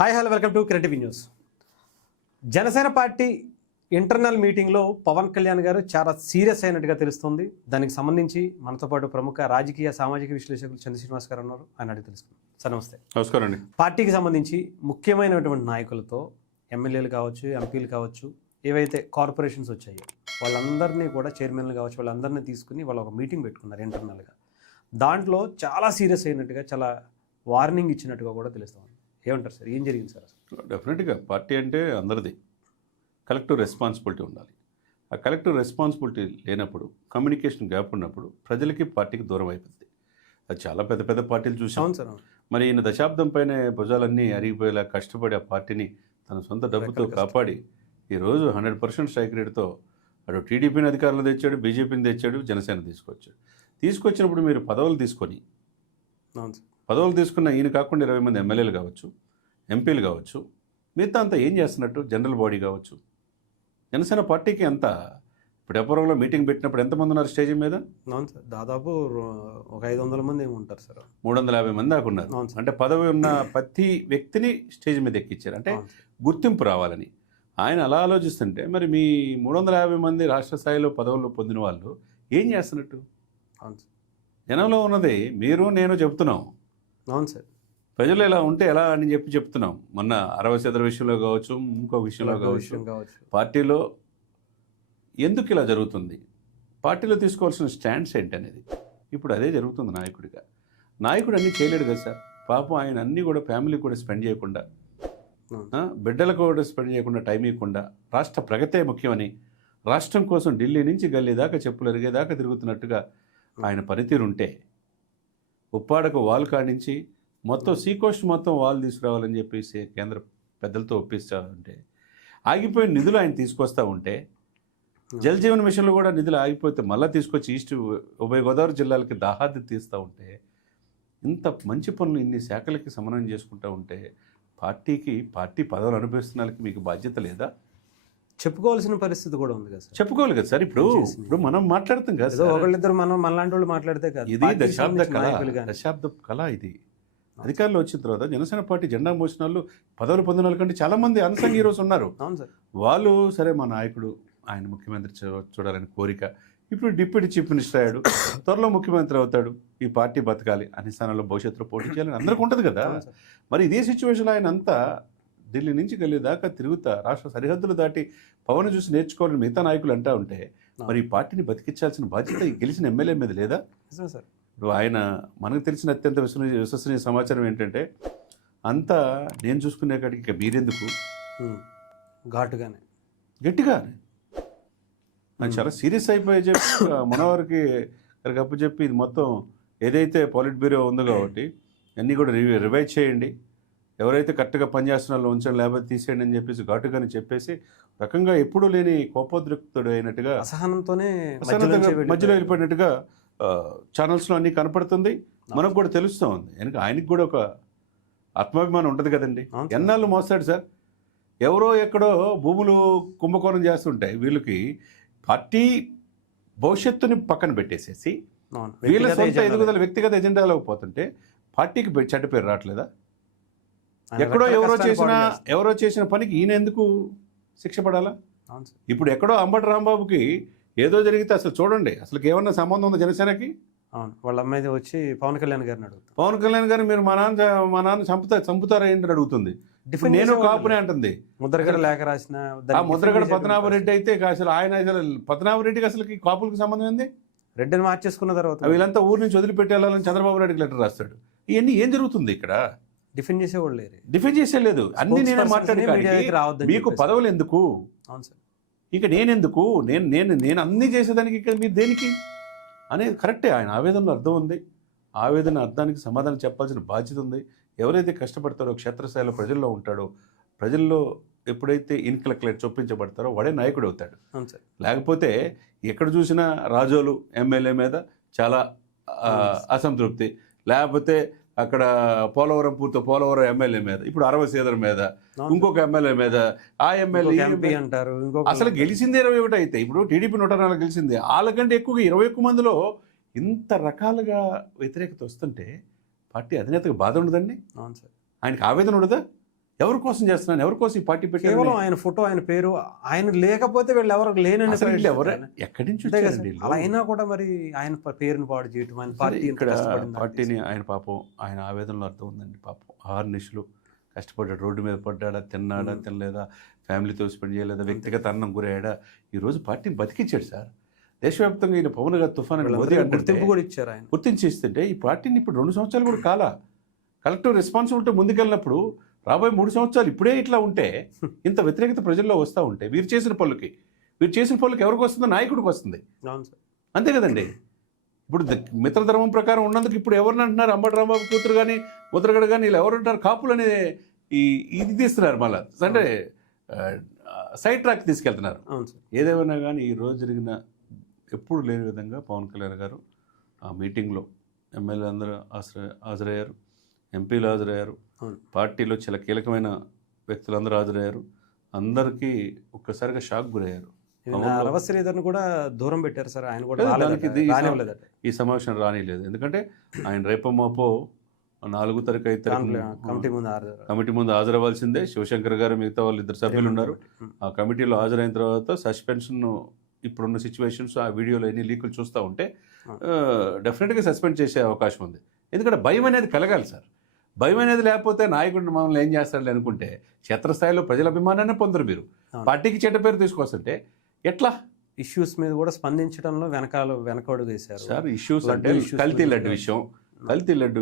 Hi hello welcome to creative news. Janasena party internal మీటింగ్లో పవన్ కళ్యాణ్ గారు చాలా సీరియస్ అయినట్టుగా తెలుస్తుంది. దానికి సంబంధించి మనతో పాటు ప్రముఖ రాజకీయ సామాజిక విశ్లేషకులు చంద్ర శ్రీనివాస్ గారు ఉన్నారు. ఆయన అడిగి తెలుసుకుందాం. సార్ నమస్తే. నమస్కారం అండి. పార్టీకి సంబంధించి ముఖ్యమైనటువంటి నాయకులతో ఎమ్మెల్యేలు కావచ్చు, ఎంపీలు కావచ్చు, ఏవైతే కార్పొరేషన్స్ వచ్చాయో వాళ్ళందరినీ కూడా చైర్మన్లు కావచ్చు వాళ్ళందరినీ తీసుకుని వాళ్ళు ఒక మీటింగ్ పెట్టుకున్నారు ఇంటర్నల్గా. దాంట్లో చాలా సీరియస్ అయినట్టుగా చాలా వార్నింగ్ ఇచ్చినట్టుగా కూడా తెలుస్తుంది. ఏమంటారు సార్, ఏం జరిగింది సార్? డెఫినెట్గా పార్టీ అంటే అందరిది కలెక్టివ్ రెస్పాన్సిబిలిటీ ఉండాలి. ఆ కలెక్టివ్ రెస్పాన్సిబిలిటీ లేనప్పుడు, కమ్యూనికేషన్ గ్యాప్ ఉన్నప్పుడు ప్రజలకి పార్టీకి దూరం అయిపోతుంది. అది చాలా పెద్ద పెద్ద పార్టీలు చూసాం సార్. మరి ఈయన దశాబ్దం పైన భుజాలన్నీ అరిగిపోయేలా కష్టపడి ఆ పార్టీని తన సొంత డబ్బుతో కాపాడి ఈరోజు 100% స్ట్రైక్ రేటుతో అటు టీడీపీని అధికారంలో తెచ్చాడు, బీజేపీని తెచ్చాడు, జనసేన తీసుకొచ్చినప్పుడు మీరు పదవులు తీసుకున్న ఈయన కాకుండా 20 మంది ఎమ్మెల్యేలు కావచ్చు, ఎంపీలు కావచ్చు, మిగతా అంతా ఏం చేస్తున్నట్టు జనరల్ బాడీ కావచ్చు. జనసేన పార్టీకి అంత ఇప్పుడు ఎప్పరంలో మీటింగ్ పెట్టినప్పుడు ఎంతమంది ఉన్నారు స్టేజ్ మీద? అవును సార్, దాదాపు ఒక 500 మంది ఏమి ఉంటారు సార్. 350 మంది దాకా ఉన్నారు. అంటే పదవి ఉన్న ప్రతి వ్యక్తిని స్టేజ్ మీద ఎక్కించారు, అంటే గుర్తింపు రావాలని. ఆయన అలా ఆలోచిస్తుంటే మరి మీ 350 మంది రాష్ట్ర స్థాయిలో పదవులు పొందిన వాళ్ళు ఏం చేస్తున్నట్టు? అవును సార్, జనంలో ఉన్నది మీరు నేను చెప్తున్నాం. అవును సార్, ప్రజలు ఎలా ఉంటే ఎలా అని చెప్తున్నాం. మొన్న 60% విషయంలో కావచ్చు, ఇంకో విషయంలో కావచ్చు, పార్టీలో ఎందుకు ఇలా జరుగుతుంది, పార్టీలో తీసుకోవాల్సిన స్టాండ్స్ ఏంటి అనేది ఇప్పుడు అదే జరుగుతుంది. నాయకుడు అన్నీ చేయలేడు కదా సార్. పాపం ఆయన అన్నీ కూడా ఫ్యామిలీ కూడా స్పెండ్ చేయకుండా, బిడ్డలకు కూడా స్పెండ్ చేయకుండా, టైం ఇవ్వకుండా, రాష్ట్ర ప్రగతే ముఖ్యమని రాష్ట్రం కోసం ఢిల్లీ నుంచి గల్లీ దాకా చెప్పులు ఎరిగేదాకా తిరుగుతున్నట్టుగా ఆయన పనితీరు ఉంటే, ఉప్పాడకు వాల్ కాడించి మొత్తం సీకోస్ట్ మొత్తం వాల్ తీసుకురావాలని చెప్పేసి కేంద్ర పెద్దలతో ఒప్పిస్తూ ఉంటే, ఆగిపోయిన నిధులు ఆయన తీసుకొస్తూ ఉంటే, జల్ జీవన్ మిషన్లు కూడా నిధులు ఆగిపోతే మళ్ళీ తీసుకొచ్చి ఉభయ గోదావరి జిల్లాలకి దాహాది తీస్తూ ఉంటే, ఇంత మంచి పనులు ఇన్ని శాఖలకి సమన్వయం చేసుకుంటూ ఉంటే పార్టీ పదవులు అనుభవిస్తున్న వాళ్ళకి మీకు బాధ్యత లేదా? చెప్పుకోవాల్సిన పరిస్థితి కూడా ఉంది కదా సార్. చెప్పుకోవాలి కదా సార్. ఇప్పుడు మనం మాట్లాడుతాం కదా, ఒకళ్ళిద్దరు మనలాంటి వాళ్ళు మాట్లాడితే కదా. ఇది దశాబ్ద కళ. ఇది అధికారంలో వచ్చిన తర్వాత జనసేన పార్టీ జెండా మోసిన వాళ్ళు, పదవులు పొందిన వాళ్ళ కంటే చాలా మంది అన్సంగ్ హీరోస్ ఉన్నారు. అవును సార్. వాళ్ళు సరే మా నాయకుడు ఆయన ముఖ్యమంత్రి చూడాలని కోరిక, ఇప్పుడు డిప్యూటీ చీఫ్ మినిస్టర్ అయ్యాడు, త్వరలో ముఖ్యమంత్రి అవుతాడు, ఈ పార్టీ బతకాలి, అన్ని స్థానాల్లో భవిష్యత్తులో పోటీ చేయాలని అందరికీ ఉంటుంది కదా. మరి ఇదే సిచ్యువేషన్లో ఆయన అంతా ఢిల్లీ నుంచి గల్లీ దాకా తిరుగుతా రాష్ట్ర సరిహద్దులు దాటి పవన్ చూసి నేర్చుకోవాలని మిగతా నాయకులు అంటూ ఉంటే, మరి ఈ పార్టీని బతికించాల్సిన బాధ్యత గెలిచిన ఎమ్మెల్యే మీద లేదా సార్? ఇప్పుడు ఆయన మనకు తెలిసిన అత్యంత విశ్వసనీయ సమాచారం ఏంటంటే, అంతా నేను చూసుకునే కాడికి ఇక మీరెందుకు, గట్టిగానే నాకు చాలా సీరియస్ అయిపోయి చెప్పి మనవారికి అప్పు చెప్పి, ఇది మొత్తం ఏదైతే పాలిట్ బ్యూరో ఉందో కాబట్టి అన్నీ కూడా రివైజ్ చేయండి, ఎవరైతే కరెక్ట్గా పనిచేస్తున్న వాళ్ళు ఉంచండి, లేకపోతే తీసేయండి అని చెప్పేసి ఘాటుగానే చెప్పేసి, రకంగా ఎప్పుడూ లేని కోపోద్రిక్తుడు అయినట్టుగా, అసహనంతోనే మధ్యలో వెళ్ళిపోయినట్టుగా ఛానల్స్లో అన్నీ కనపడుతుంది. మనకు కూడా తెలుస్తూ ఉంది. ఎందుకంటే ఆయనకి కూడా ఒక ఆత్మాభిమానం ఉంటుంది కదండి. ఎన్నాళ్ళు మోస్తాడు సార్. ఎవరో ఎక్కడో భూములు కుంభకోణం చేస్తుంటాయి, వీళ్ళకి పార్టీ భవిష్యత్తుని పక్కన పెట్టేసేసి వీళ్ళ సొంత ఎదుగుదల వ్యక్తిగత ఎజెండాలోకి పోతుంటే పార్టీకి చెడ్డ పేరు రావట్లేదా? ఎక్కడో ఎవరో చేసిన పనికి ఈయన ఎందుకు శిక్ష పడాలా? ఇప్పుడు ఎక్కడో అంబటి రాంబాబుకి ఏదో జరిగితే అసలు చూడండి, అసలు ఏమన్నా సంబంధం ఉందా జనసేనకి? అవును, వాళ్ళ అమ్మాయి వచ్చి పవన్ కళ్యాణ్ గారిని అడుగుతుంది. పవన్ కళ్యాణ్ గారిని మీరు మా నాన్న చంపుతారా ఏంటని అడుగుతుంది. నేను కాపునే అంటుంది. ముద్రగడ లేఖ రాసిన ఆ ముద్రగడ పద్మనాభరెడ్డి అయితే అసలు అసలు పద్మనాభరెడ్డికి అసలు కాపులకు సంబంధం ఏంది? రెడ్డిని మార్చేసుకున్న తర్వాత వీళ్ళంతా ఊరి నుంచి వదిలిపెట్టి వెళ్ళాలని చంద్రబాబు నాయుడుకి లెటర్ రాస్తాడు. ఇవన్నీ ఏం జరుగుతుంది ఇక్కడ? డిఫెండ్ చేసేవాళ్ళు డిఫెండ్ చేసేలేదు. అన్ని నేనే మాట్లాడి మీకు పదవులు ఎందుకు? అవును సార్. ఇక నేనెందుకు, నేను అన్నీ చేసేదానికి ఇక్కడ మీరు దేనికి అనేది కరెక్టే. ఆయన ఆవేదనలో అర్థం ఉంది. ఆవేదన అర్థానికి సమాధానం చెప్పాల్సిన బాధ్యత ఉంది. ఎవరైతే కష్టపడతారో, క్షేత్రస్థాయిలో ప్రజల్లో ఉంటాడో, ప్రజల్లో ఎప్పుడైతే ఇన్కలెక్ట్ చొప్పించబడతారో వాడే నాయకుడు అవుతాడు. లేకపోతే ఎక్కడ చూసినా రాజోలు ఎమ్మెల్యే మీద చాలా అసంతృప్తి, లేకపోతే అక్కడ పోలవరం పోలవరం ఎమ్మెల్యే మీద, ఇప్పుడు 60 మీద ఇంకొక ఎమ్మెల్యే మీద, ఆ ఎమ్మెల్యే అంటారు. అసలు గెలిచింది 21 అయితే, ఇప్పుడు టీడీపీ 104 గెలిచింది. వాళ్ళకంటే ఎక్కువగా 21 మందిలో ఇంత రకాలుగా వ్యతిరేకత వస్తుంటే పార్టీ అధినేతకు బాధ ఉండదండి? అవును సార్. ఆయనకు ఆవేదన ఉండదా? ఎవరి కోసం చేస్తున్నాను, ఎవరి కోసం ఈ పార్టీ పెట్టాను? కేవలం ఆయన ఫోటో, ఆయన పేరు, ఆయన లేకపోతే వీళ్ళు ఎవరు లేనని అసలు వీళ్ళు ఎవరు, ఎక్కడి నుంచి వచ్చారండి వీళ్ళు? అలా అయినా కూడా మరి ఆయన పేరును పాడు చేయటం, ఆయన పార్టీ ఇక్కడ పార్టీని, ఆయన పాపం ఆయన ఆవేదనలో అర్థం ఉందండి. పాపం 6 నిమిషాలు కష్టపడ్డాడు, రోడ్డు మీద పడ్డాడా, తిన్నాడా తినలేదా, ఫ్యామిలీతో స్పెండ్ చేయలేదా, వ్యక్తిగత అన్నం గురయ్యాడా, ఈరోజు పార్టీని బతికించాడు సార్. దేశవ్యాప్తంగా ఈయన పవన్ గారు, తుఫాన్ మోదీ గుర్తింపు కూడా ఇచ్చారు. ఆయన గుర్తించేస్తుంటే ఈ పార్టీని ఇప్పుడు 2 సంవత్సరాలు కూడా కాలా కలెక్టివ్ రెస్పాన్సిబిలిటీ ముందుకెళ్ళినప్పుడు రాబోయే 3 సంవత్సరాలు ఇప్పుడే ఇట్లా ఉంటే, ఇంత వ్యతిరేకత ప్రజల్లో వస్తూ ఉంటే, వీరు చేసిన పనులకి ఎవరికి వస్తుందో? నాయకుడికి వస్తుంది. అవును సార్, అంతే కదండి. ఇప్పుడు మిత్రధర్మం ప్రకారం ఉన్నందుకు ఇప్పుడు ఎవరిని అంటున్నారు? అంబటి రాంబాబు కూతురు కానీ, ముద్రగడ కానీ, వీళ్ళు ఎవరు అంటారు? కాపులు అనే ఇది తీస్తున్నారు, మళ్ళీ అంటే సైడ్ ట్రాక్ తీసుకెళ్తున్నారు. అవును సార్. ఏదేమైనా కానీ ఈ రోజు జరిగిన ఎప్పుడు లేని విధంగా పవన్ కళ్యాణ్ గారు ఆ మీటింగ్లో ఎమ్మెల్యే అందరూ హాజరయ్యారు, ఎంపీలు హాజరయ్యారు, పార్టీలో చాలా కీలకమైన వ్యక్తులందరూ హాజరయ్యారు. అందరికీ ఒక్కసారిగా షాక్ గురయ్యారు. రవశ్రీధర్ని కూడా దూరం పెట్టారు సార్. ఆయన కూడా ఈ సమావేశం రానిలేదు. ఎందుకంటే ఆయన రేపో మాపో 4 తారీఖు అయితే కమిటీ ముందు హాజరవ్వాల్సిందే. శివశంకర్ గారు, మిగతా వాళ్ళు 2 సభ్యులు ఉన్నారు. ఆ కమిటీలో హాజరైన తర్వాత సస్పెన్షన్, ఇప్పుడున్న సిచ్యువేషన్స్, ఆ వీడియోలో ఎన్ని లీకులు చూస్తూ ఉంటే డెఫినెట్గా సస్పెండ్ చేసే అవకాశం ఉంది. ఎందుకంటే భయం అనేది కలగాలి సార్. భయం అనేది లేకపోతే నాయకుడిని మమ్మల్ని ఏం చేస్తాడు అనుకుంటే క్షేత్రస్థాయిలో ప్రజల అభిమానాన్ని పొందరు. మీరు పార్టీకి చెడ్డ పేరు తీసుకొస్తుంటే ఎట్లా? ఇష్యూస్ మీద కూడా స్పందించడంలో వెనకడుగు వేశారు సార్. ఇష్యూస్ అంటే కల్తీ లడ్డు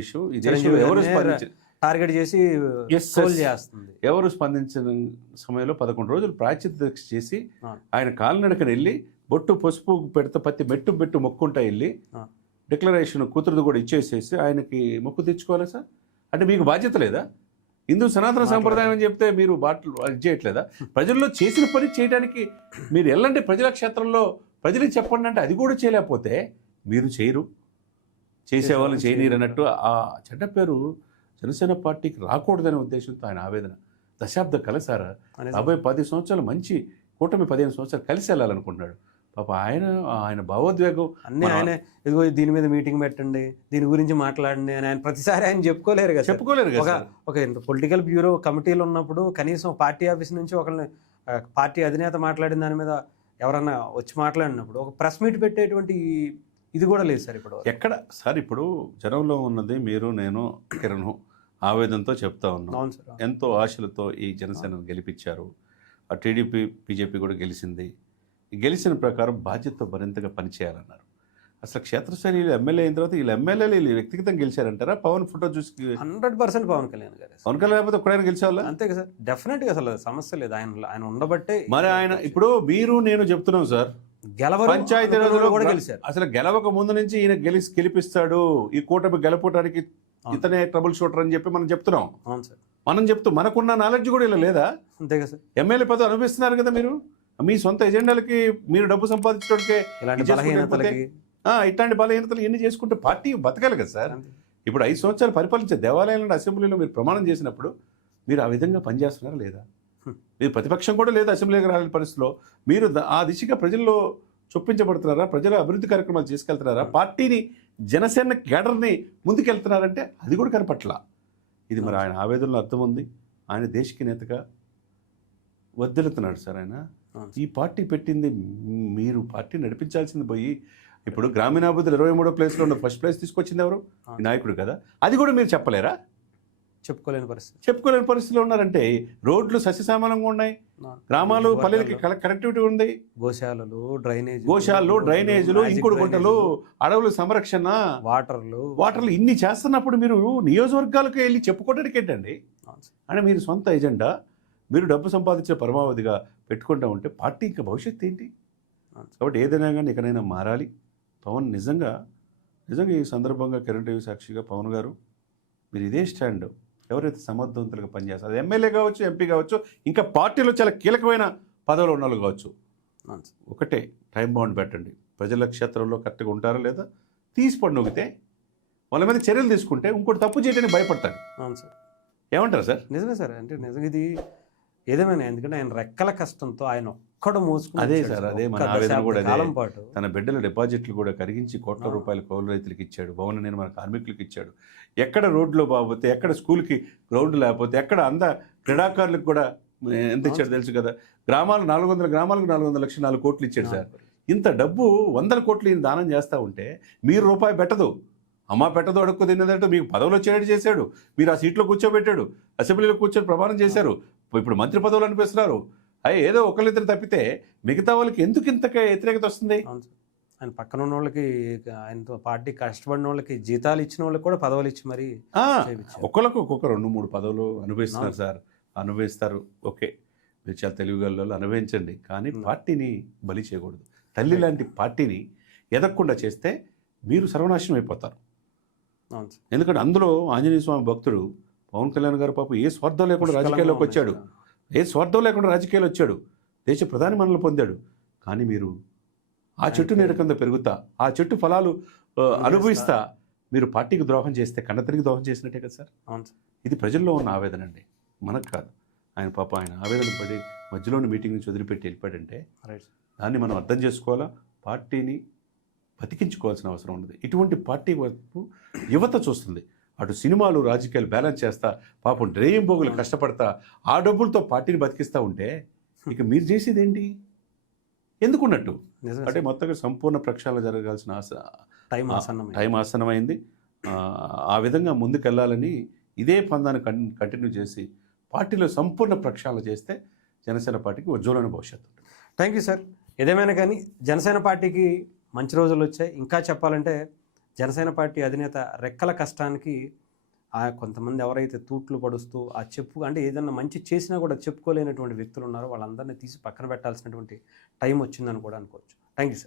విషయం ఈ దేశంలో ఎవరు టార్గెట్ చేసి చేస్తుంది. ఎవరు స్పందించిన సమయంలో 11 రోజులు ప్రాచిత్య దీక్ష చేసి ఆయన కాలినడకన వెళ్ళి బొట్టు పసుపు పెడితే పత్తి మెట్టు మొక్కుంటా వెళ్ళి డిక్లరేషన్ కూతురుది కూడా ఇచ్చేసేసి ఆయనకి మొక్కు తెచ్చుకోవాలి సార్. అంటే మీకు బాధ్యత లేదా? హిందూ సనాతన సంప్రదాయం అని చెప్తే మీరు ఇది చేయట్లేదా? ప్రజల్లో చేసిన పని చేయడానికి మీరు వెళ్ళండి ప్రజల క్షేత్రంలో, ప్రజలకు చెప్పండి అంటే అది కూడా చేయలేకపోతే మీరు చేయరు, చేసేవాళ్ళని చేయనీరు అన్నట్టు ఆ చెడ్డ పేరు జనసేన పార్టీకి రాకూడదనే ఉద్దేశంతో ఆయన ఆవేదన. దశాబ్ద కల సార్, రాబోయే 10 సంవత్సరాలు మంచి కూటమి 15 సంవత్సరాలు కలిసి వెళ్ళాలనుకుంటున్నాడు. పాప ఆయన భావోద్వేగం అన్నీ ఆయన, ఇదిగో దీని మీద మీటింగ్ పెట్టండి, దీని గురించి మాట్లాడండి అని ఆయన ప్రతిసారి ఆయన చెప్పుకోలేరు కదా. ఒక పొలిటికల్ బ్యూరో కమిటీలు ఉన్నప్పుడు కనీసం పార్టీ ఆఫీస్ నుంచి ఒకరిని, పార్టీ అధినేత మాట్లాడిన దాని మీద ఎవరన్నా వచ్చి మాట్లాడినప్పుడు ఒక ప్రెస్ మీట్ పెట్టేటువంటి ఇది కూడా లేదు సార్ ఇప్పుడు ఎక్కడ. సార్ ఇప్పుడు జనంలో ఉన్నది మీరు, నేను, కిరణ్ ఆవేదనతో చెప్తా ఉన్నాం. ఎంతో ఆశలతో ఈ జనసేనను గెలిపించారు. ఆ టీడీపీ, బీజేపీ కూడా గెలిచిన ప్రకారం బాధ్యతతో మరింతగా పనిచేయాలన్నారు. అసలు క్షేత్రస్థాయి ఎమ్మెల్యే అయిన తర్వాత వీళ్ళు ఎమ్మెల్యేలు వ్యక్తిగతంగా గెలిచారంటారా? పవన్ ఫోటో చూసి 100% పవన్ కళ్యాణ్ గారు. పవన్ కళ్యాణ్ లేకపోతే ఒక్కడైనా గెలిచేవాళ్ళ? అంతే కదా సార్, డెఫినెట్గా అసలు సమస్య లేదు. ఆయన ఉండబట్టే. మరి ఆయన ఇప్పుడు మీరు నేను చెప్తున్నాం సార్, పంచాయతీ రోజుల్లో కూడా గెలిచారు. అసలు గెలవక ముందు నుంచి ఈయన గెలిపిస్తాడు, ఈ కూటమి గెలపడానికి ఇతనే ట్రబుల్ షూటర్ అని చెప్పి మనం చెప్తున్నాం. అవును సార్, మనం చెప్తూ మనకున్న నాలెడ్జ్ కూడా ఇలా లేదా? అంతే కదా సార్. ఎమ్మెల్యే పదవి అనుభవిస్తున్నారు కదా మీరు, మీ సొంత ఎజెండాలకి మీరు డబ్బు సంపాదించడానికి ఇట్లాంటి బలహీనతలు ఎన్ని చేసుకుంటే పార్టీ బతకాలి కదా సార్. ఇప్పుడు 5 సంవత్సరాలు పరిపాలించే దేవాలయాలను అసెంబ్లీలో మీరు ప్రమాణం చేసినప్పుడు మీరు ఆ విధంగా పనిచేస్తున్నారా లేదా? మీరు ప్రతిపక్షం కూడా లేదు అసెంబ్లీకి రాని పరిస్థితిలో మీరు ఆ దిశగా ప్రజల్లో చొప్పించబడుతున్నారా? ప్రజల అభివృద్ధి కార్యక్రమాలు తీసుకెళ్తున్నారా? పార్టీని, జనసేన కేడర్ని ముందుకెళ్తున్నారంటే అది కూడా కనపట్ల. ఇది మరి ఆయన ఆవేదనలో అర్థం ఉంది. ఆయన దేశకి నేతగా వద్దెలుతున్నాడు సార్. ఆయన ఈ పార్టీ పెట్టింది, మీరు పార్టీ నడిపించాల్సింది పోయి ఇప్పుడు గ్రామీణాభివృద్ధిలో 23వ ప్లేస్లో ఉన్న ఫస్ట్ ప్లేస్ తీసుకొచ్చింది ఎవరు? ఈ నాయకుడు కదా. అది కూడా మీరు చెప్పలేరా? చెప్పుకోలేని పరిస్థితిలో ఉన్నారంటే రోడ్లు సస్యశ్యామలంగా ఉన్నాయి, గ్రామాలు పల్లెలకి కనెక్టివిటీ ఉంది, గోశాలలు, డ్రైనేజీలు, ఇంకుడు గుంటలు, అడవుల సంరక్షణ, వాటర్లు ఇన్ని చేస్తున్నప్పుడు మీరు నియోజకవర్గాలకు వెళ్ళి చెప్పుకోవడానికి ఏంటండి? అంటే మీరు సొంత ఎజెండా, మీరు డబ్బు సంపాదించే పరమావధిగా పెట్టుకుంటా ఉంటే పార్టీ ఇంకా భవిష్యత్తు ఏంటి? కాబట్టి ఏదైనా కానీ ఎక్కడైనా మారాలి. పవన్ నిజంగా ఈ సందర్భంగా కిరణ్ టీవీ సాక్షిగా పవన్ గారు మీరు ఇదే స్టాండ్, ఎవరైతే సమర్థవంతులుగా పనిచేస్తారు, అది ఎమ్మెల్యే కావచ్చు, ఎంపీ కావచ్చు, ఇంకా పార్టీలో చాలా కీలకమైన పదవులు ఉన్న వాళ్ళు కావచ్చు, ఒకటే టైం బౌండ్ పెట్టండి. ప్రజల క్షేత్రంలో కరెక్ట్గా ఉంటారా లేదా తీసి పడినొగితే వాళ్ళ మీద చర్యలు తీసుకుంటే ఇంకోటి తప్పు చేయడానికి భయపడతాడు. అవును సార్, ఏమంటారు సార్? నిజమే సార్. అంటే నిజంగా ఇది ఏదేమైనా, ఎందుకంటే ఆయన రెక్కల కష్టంతో ఆయన ఎక్కడ మోసుకుని అదే వచ్చాడు సార్, సార్. అదే మన ఒక్క ఆవేదన దశాబ్ద కూడా అదే. కాలం పాటు తన బిడ్డల డిపాజిట్లు కూడా కరిగించి కోట్ల రూపాయలు కౌలు రైతులకు ఇచ్చాడు, భవన నిర్మాణ కార్మికులకు ఇచ్చాడు. ఎక్కడ రోడ్లో బాగోతే, ఎక్కడ స్కూల్కి గ్రౌండ్ లేకపోతే, ఎక్కడ క్రీడాకారులకు కూడా ఎంత ఇచ్చాడు తెలుసు కదా. 400 గ్రామాలకు 400 లక్షలు 4 కోట్లు ఇచ్చాడు సార్. ఇంత డబ్బు 100 కోట్లు ఈయన దానం చేస్తూ ఉంటే మీరు రూపాయి పెట్టదు, అమ్మ పెట్టదు, అడుక్కు తిన్నదంటే మీకు పదవులు వచ్చేటట్టు చేశాడు. మీరు ఆ సీట్లో కూర్చోబెట్టాడు, అసెంబ్లీలో కూర్చొని ప్రమాణం చేశారు, ఇప్పుడు మంత్రి పదవులు అనిపిస్తున్నారు. ఏదో ఒకళ్ళిద్దరు తప్పితే మిగతా వాళ్ళకి ఎందుకు ఇంతగా వ్యతిరేకత వస్తుంది? ఆయన పక్కన ఉన్న వాళ్ళకి, ఆయనతో పార్టీ కష్టపడిన వాళ్ళకి, జీతాలు ఇచ్చిన వాళ్ళకి కూడా పదవులు ఇచ్చి మరి ఒక్కొక్కరికి ఒక్కొక్క 2-3 పదవులు అనుభవిస్తున్నారు సార్. అనుభవిస్తారు, ఓకే, మీరు చాలా తెలివిగల అనుభవించండి, కానీ పార్టీని బలి చేయకూడదు. తల్లి లాంటి పార్టీని ఎదగకుండా చేస్తే మీరు సర్వనాశనం అయిపోతారు. ఎందుకంటే అందులో ఆంజనేయ స్వామి భక్తుడు పవన్ కళ్యాణ్ గారు పాపం ఏ స్వార్థం లేకుండా రాజకీయాల్లోకి వచ్చాడు, ఏ స్వార్థం లేకుండా రాజకీయాలు వచ్చాడు, దేశ ప్రధాని మనల్ని పొందాడు. కానీ మీరు ఆ చెట్టు నీడ కింద పెరుగుతా, ఆ చెట్టు ఫలాలు అనుభవిస్తా మీరు పార్టీకి ద్రోహం చేస్తే కన్నతనికి ద్రోహం చేసినట్టే కదా సార్. ఇది ప్రజల్లో ఉన్న ఆవేదన అండి, మనకు కాదు. ఆయన పాప ఆయన ఆవేదన పడి మధ్యలోని మీటింగ్ నుంచి వదిలిపెట్టి వెళ్ళిపోయాడంటే దాన్ని మనం అర్థం చేసుకోవాలా, పార్టీని బతికించుకోవాల్సిన అవసరం ఉన్నది. ఇటువంటి పార్టీ వైపు యువత చూస్తుంది. అటు సినిమాలు రాజకీయాలు బ్యాలెన్స్ చేస్తా, పాపం డ్రేయం బోగులు కష్టపడతా, ఆ డబ్బులతో పార్టీని బతికిస్తూ ఉంటే ఇక మీరు చేసేది ఏంటి? ఎందుకున్నట్టు అంటే మొత్తంగా సంపూర్ణ ప్రక్షాళన జరగాల్సిన టైం ఆసన్నమైంది. ఆ విధంగా ముందుకెళ్ళాలని ఇదే పందాన్ని కంటిన్యూ చేసి పార్టీలో సంపూర్ణ ప్రక్షాళన చేస్తే జనసేన పార్టీకి ఉజ్వలమైన భవిష్యత్తు. Thank you sir. ఏదేమైనా కానీ జనసేన పార్టీకి మంచి రోజులు వచ్చాయి. ఇంకా చెప్పాలంటే జనసేన పార్టీ అధినేత రెక్కల కష్టానికి కొంతమంది ఎవరైతే తూట్లు పడుస్తూ అంటే ఏదన్నా మంచి చేసినా కూడా చెప్పుకోలేనటువంటి వ్యక్తులు ఉన్నారో వాళ్ళందరినీ తీసి పక్కన పెట్టాల్సినటువంటి టైం వచ్చిందని కూడా అనుకోవచ్చు. Thank you sir.